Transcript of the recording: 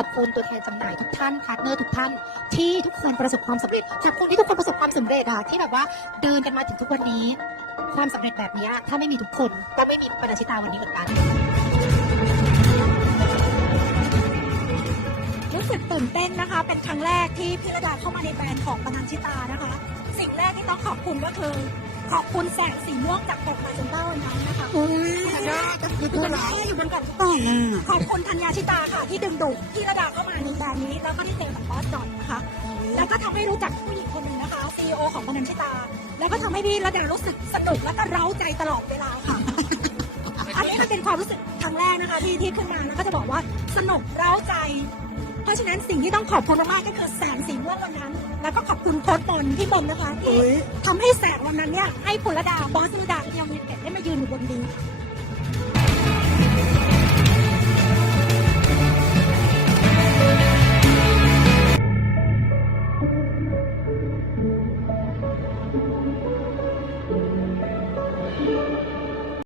อบคุณตัวแทนจำหน่ายทุกท่านพาร์ทเนอร์ทุกท่าน ที่ทุกคนประสบความสำเร็จขอบคุณที่ทุกคนประสบความสำเร็จอะที่แบบว่าเดินกันมาถึงทุกวันนี้ ความสำเร็จแบบนี้ถ้าไม่มีทุกคนก็ไม่มีปนัญชิตาวันนี้เหมือนกันรู้สึกตื่นเต้นนะคะ เป็นครั้งแรกที่พี่รดาเข้ามาในแบรนด์ของปนัญชิตานะคะ สิ่งแรกที่ต้องขอบคุณก็คือ ขอบคุณแสงสีม่วงจากกมาจนเต้านั้นนะคะ อุ้ยน่าจะคือคือตัวมันเราแค่อยู่บนกล่องต่อขอบคุณธัญญาชิตาค่ะที่ดึงดูดพี่ระดาเข้ามาในแบรนด์นี้ แล้วก็ที่เจอกับบอสจอนนะคะ แล้วก็ทำให้รู้จักผู้หญิงคนหนึ่งนะคะ CEO ของปนัญชิตา แล้วก็ทำให้พี่ระดารู้สึกสนุกและก็เร้าใจตลอดเวลาค่ะ อันนี้มันเป็นความรู้สึกครั้งแรกนะคะที่ที่ขึ้นมาแล้วก็จะบอกว่าสนุกเร้าใจ เพราะฉะนั้นสิ่งที่ต้องขอบคุณมากๆก็คือแสงสีม่วงวันนั้น แล้วก็ขอบคุณโค้ดบอลที่บนนะคะที่ทำให้แสงวันนั้นเนี่ยให้คุณระดาบอสระดายังมีเก็ตได้มายืนอยู่บนดีเ